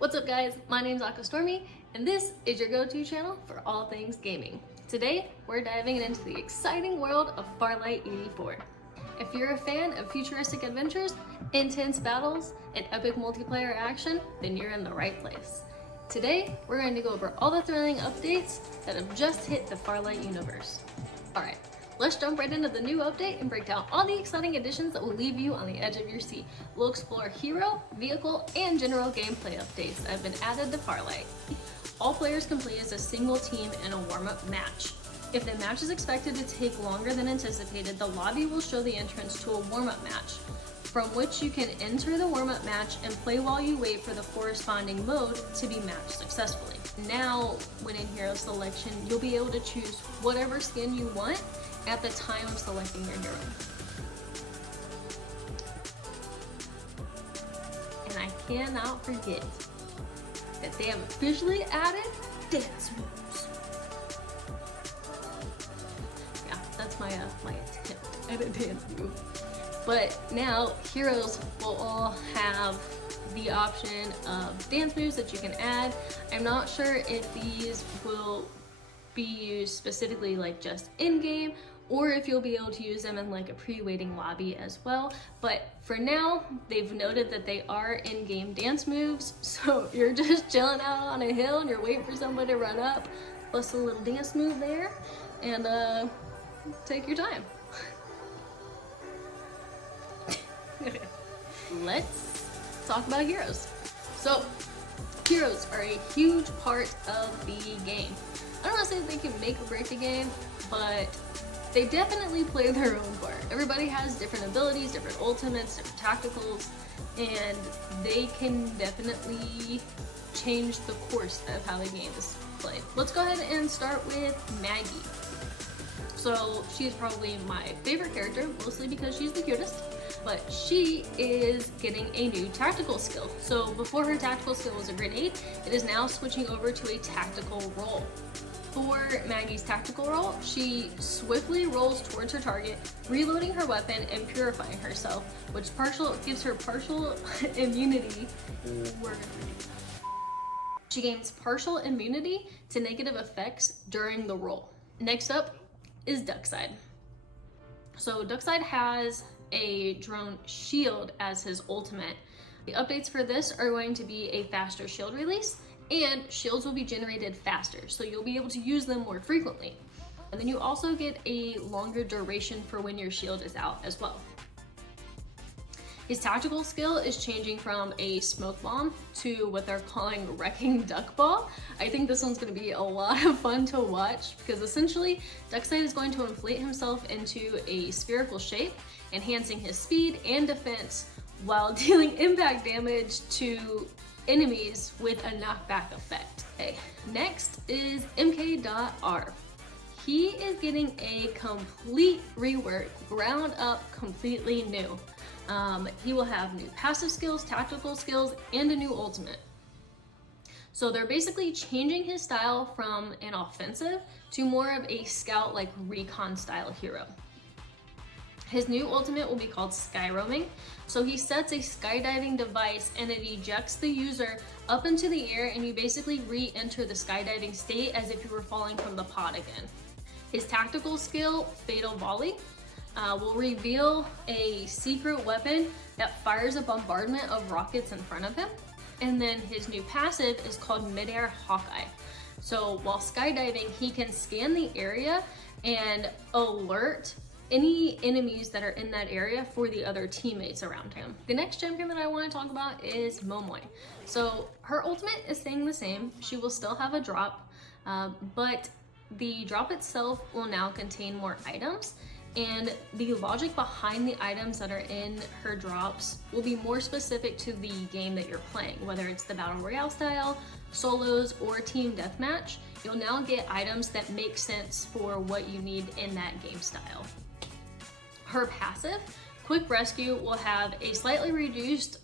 What's up guys, my name's Stormy, and this is your go-to channel for all things gaming. Today, we're diving into the exciting world of Farlight 84. If you're a fan of futuristic adventures, intense battles, and epic multiplayer action, then you're in the right place. Today, we're going to go over all the thrilling updates that have just hit the Farlight universe. Alright, let's jump right into the new update and break down all the exciting additions that will leave you on the edge of your seat. We'll explore hero, vehicle, and general gameplay updates that have been added to Farlight. All players can play as a single team in a warm-up match. If the match is expected to take longer than anticipated, the lobby will show the entrance to a warm-up match, from which you can enter the warm-up match and play while you wait for the corresponding mode to be matched successfully. Now, when in hero selection, you'll be able to choose whatever skin you want at the time of selecting your hero. And I cannot forget that they have officially added dance moves. Yeah, that's my attempt at a dance move. But now heroes will all have the option of dance moves that you can add. I'm not sure if these will be used specifically like just in-game, or if you'll be able to use them in like a pre-waiting lobby as well. But for now, they've noted that they are in-game dance moves. So if you're just chilling out on a hill and you're waiting for somebody to run up, bust a little dance move there and take your time. Let's talk about heroes. So heroes are a huge part of the game. I don't want to say that they can make or break the game, but they definitely play their own part. Everybody has different abilities, different ultimates, different tacticals, and they can definitely change the course of how the game is played. Let's go ahead and start with Maggie. So she's probably my favorite character, mostly because she's the cutest, but she is getting a new tactical skill. So before her tactical skill was a grenade, it is now switching over to a tactical roll. For Maggie's tactical roll, she swiftly rolls towards her target, reloading her weapon and purifying herself, which gives her partial immunity. She gains partial immunity to negative effects during the roll. Next up is Duckside. So Duckside has a drone shield as his ultimate. The updates for this are going to be a faster shield release, and shields will be generated faster, so you'll be able to use them more frequently. And then you also get a longer duration for when your shield is out as well. His tactical skill is changing from a smoke bomb to what they're calling wrecking duck ball. I think this one's going to be a lot of fun to watch because essentially Duckside is going to inflate himself into a spherical shape, enhancing his speed and defense while dealing impact damage to enemies with a knockback effect. Okay. Next is MK.R. He is getting a complete rework, ground up, completely new. He will have new passive skills, tactical skills, and a new ultimate. So they're basically changing his style from an offensive to more of a scout like recon style hero. His new ultimate will be called sky roaming. So he sets a skydiving device and it ejects the user up into the air, and you basically re-enter the skydiving state as if you were falling from the pod again. His tactical skill, Fatal Volley, will reveal a secret weapon that fires a bombardment of rockets in front of him. And then his new passive is called Midair Hawkeye. So while skydiving, he can scan the area and alert any enemies that are in that area for the other teammates around him. The next champion that I want to talk about is Momoy. So her ultimate is staying the same. She will still have a drop, but the drop itself will now contain more items, and the logic behind the items that are in her drops will be more specific to the game that you're playing, whether it's the Battle Royale style, solos, or team deathmatch. You'll now get items that make sense for what you need in that game style. Her passive, Quick Rescue, will have a slightly reduced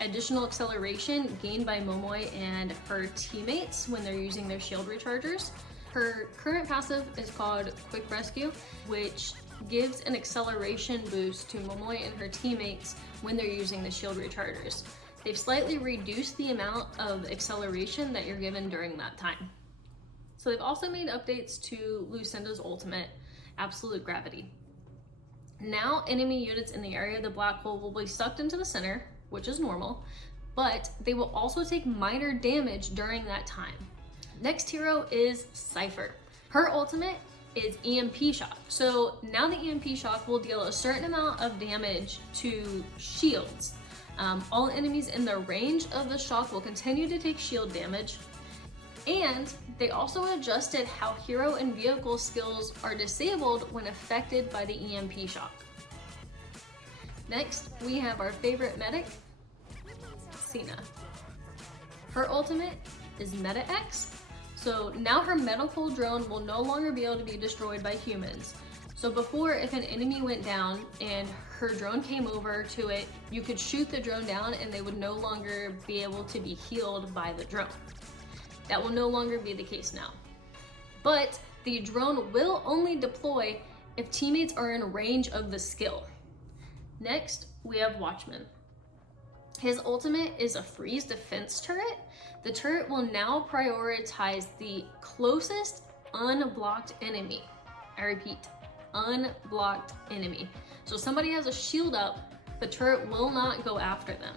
additional acceleration gained by Momoy and her teammates when they're using their shield rechargers. Her current passive is called Quick Rescue, which gives an acceleration boost to Momoy and her teammates when they're using the shield rechargers. they've slightly reduced the amount of acceleration that you're given during that time. So they've also made updates to Lucinda's ultimate, Absolute Gravity. Now enemy units in the area of the black hole will be sucked into the center, which is normal, but they will also take minor damage during that time. Next hero is Cypher. Her ultimate is EMP Shock. So now the EMP Shock will deal a certain amount of damage to shields. All enemies in the range of the shock will continue to take shield damage, and they also adjusted how hero and vehicle skills are disabled when affected by the EMP Shock. Next, we have our favorite medic, Cena. Her ultimate is Meta X. So now her medical drone will no longer be able to be destroyed by humans. So before, if an enemy went down and her drone came over to it, you could shoot the drone down and they would no longer be able to be healed by the drone. That will no longer be the case now. But the drone will only deploy if teammates are in range of the skill. Next, we have Watchman. His ultimate is a freeze defense turret. The turret will now prioritize the closest unblocked enemy. I repeat, unblocked enemy. So somebody has a shield up, the turret will not go after them.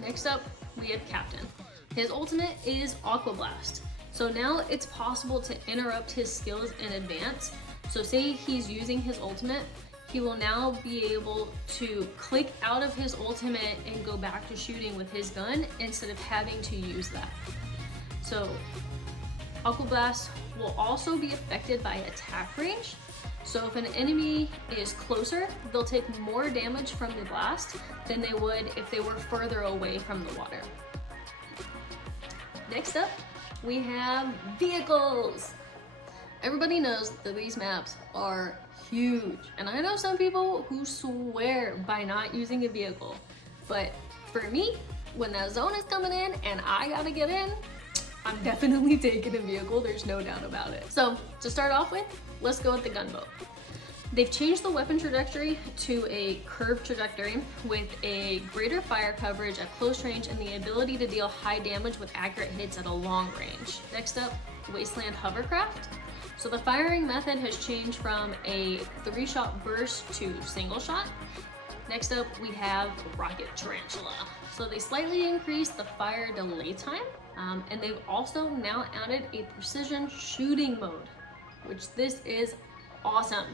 Next up, we have Captain. His ultimate is Aqua Blast. So now it's possible to interrupt his skills in advance. So say he's using his ultimate, he will now be able to click out of his ultimate and go back to shooting with his gun instead of having to use that. So Aqua Blast will also be affected by attack range. So if an enemy is closer, they'll take more damage from the blast than they would if they were further away from the water. Next up, we have vehicles. Everybody knows that these maps are huge, and I know some people who swear by not using a vehicle, but for me, when that zone is coming in and I gotta get in, I'm definitely taking a vehicle, there's no doubt about it. So to start off with, let's go with the gunboat. They've changed the weapon trajectory to a curved trajectory with a greater fire coverage at close range and the ability to deal high damage with accurate hits at a long range. Next up, Wasteland Hovercraft. So the firing method has changed from a 3-shot burst to single shot. Next up, we have Rocket Tarantula. So they slightly increased the fire delay time, and they've also now added a precision shooting mode, which this is awesome.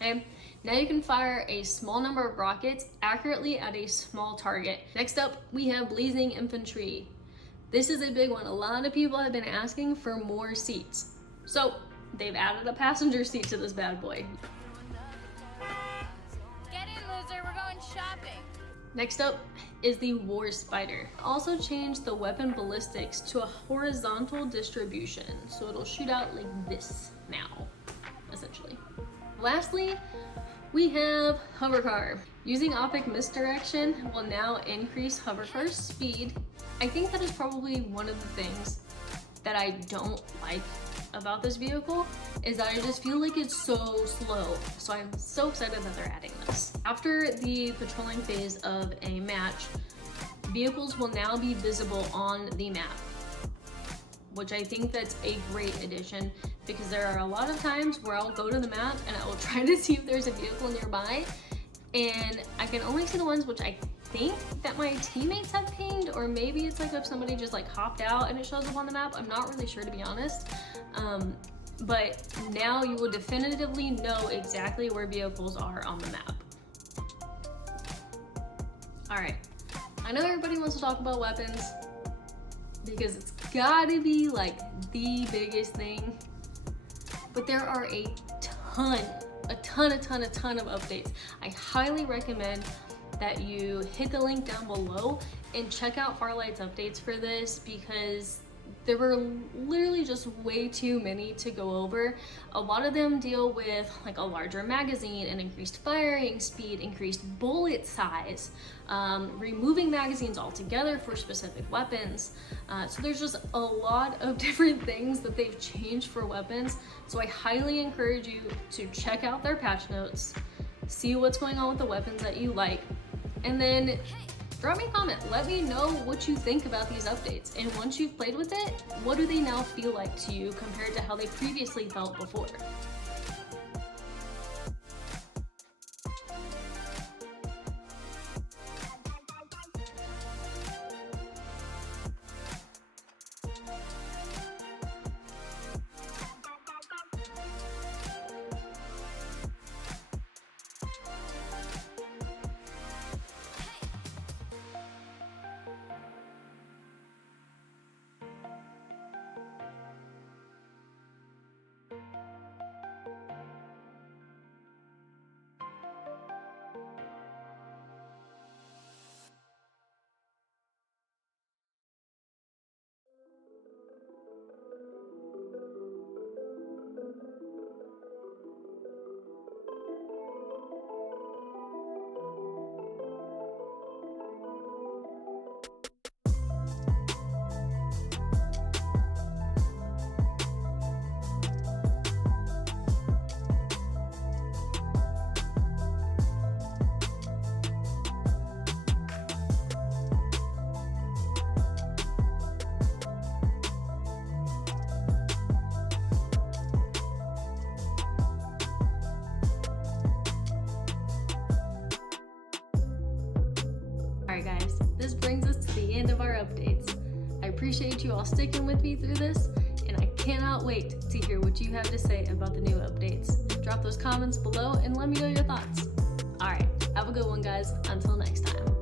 Okay, now you can fire a small number of rockets accurately at a small target. Next up, we have Blazing Infantry. This is a big one. A lot of people have been asking for more seats. So they've added a passenger seat to this bad boy. Get in, loser, we're going shopping. Next up is the War Spider. Also changed the weapon ballistics to a horizontal distribution. So it'll shoot out like this now, essentially. Lastly, we have Hovercar. Using Optic Misdirection will now increase Hovercar's speed. I think that is probably one of the things that I don't like about this vehicle, is that I just feel like it's so slow. So I'm so excited that they're adding this. After the patrolling phase of a match, vehicles will now be visible on the map, which I think that's a great addition, because there are a lot of times where I'll go to the map and I will try to see if there's a vehicle nearby, and I can only see the ones which I think that my teammates have pinged, or maybe it's like if somebody just like hopped out and it shows up on the map. I'm not really sure, to be honest. But now you will definitively know exactly where vehicles are on the map. All right, I know everybody wants to talk about weapons because it's gotta be like the biggest thing, but there are a ton of updates. I highly recommend that you hit the link down below and check out Farlight's updates for this, because there were literally just way too many to go over. A lot of them deal with like a larger magazine, an increased firing speed, increased bullet size, removing magazines altogether for specific weapons. So there's just a lot of different things that they've changed for weapons. So I highly encourage you to check out their patch notes, see what's going on with the weapons that you like, and then Drop me a comment, let me know what you think about these updates, and once you've played with it, what do they now feel like to you compared to how they previously felt before? Alright guys, this brings us to the end of our updates. I appreciate you all sticking with me through this, and I cannot wait to hear what you have to say about the new updates. Drop those comments below and let me know your thoughts. Alright, have a good one guys, until next time.